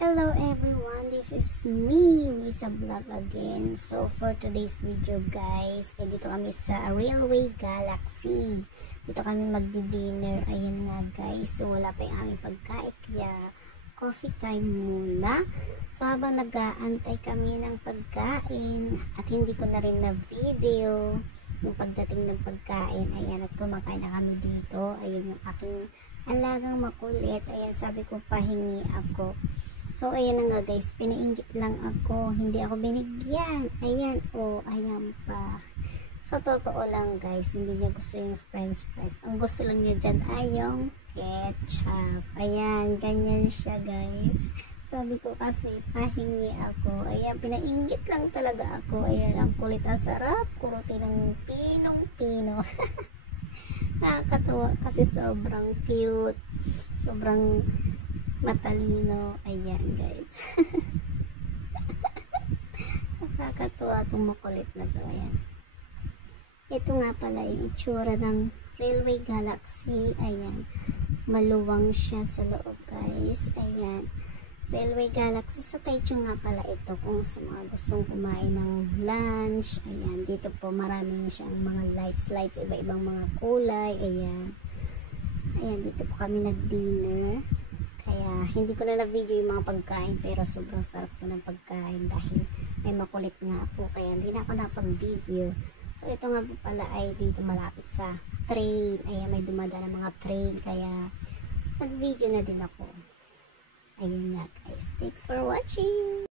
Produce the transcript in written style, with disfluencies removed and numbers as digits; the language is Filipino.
Hello everyone, this is me, Risa Vlog again. So for today's video guys, dito kami sa Railway Galaxy. Dito kami magdi-dinner. Ayan nga guys, so wala pa yung aming pagkain kaya coffee time muna. So habang nag-aantay kami ng pagkain at hindi ko na rin na video yung pagdating ng pagkain, ayan, at kumakain na kami dito. Ayun yung aking alagang makulit. Ayan, sabi ko pahingi ako. So, ayan na nga guys, pinainggit lang ako, hindi ako binigyan. Ayan, oh, ayan pa. So, totoo lang guys, hindi niya gusto yung french fries. Ang gusto lang niya dyan ay yung ketchup. Ayan, ganyan siya guys. Sabi ko kasi, pahingi ako. Ayan, pinainggit lang talaga ako. Ayan, ang kulit, ang sarap. Kuruti ng pinong-pino. Nakakatawa kasi sobrang cute. Sobrang matalino. Ayan guys. Nakakatuwa itong makulit na to. Ayan. Ito nga pala yung itsura ng Railway Galaxy. Ayan. Maluwang siya sa loob guys. Ayan. Railway Galaxy sa Taichung nga pala ito. Kung sa mga gustong kumain ng lunch. Ayan. Dito po maraming siyang mga lights. Iba-ibang mga kulay. Ayan. Ayan. Dito po kami nag-dinner. Kaya hindi ko na na-video yung mga pagkain pero sobrang sarap po ng pagkain dahil may makulit nga po kaya hindi na ako napag-video. So ito nga po pala ay dito malapit sa train. Ayan, may dumadala mga train kaya nag-video na din ako. Ayun nga guys. Thanks for watching!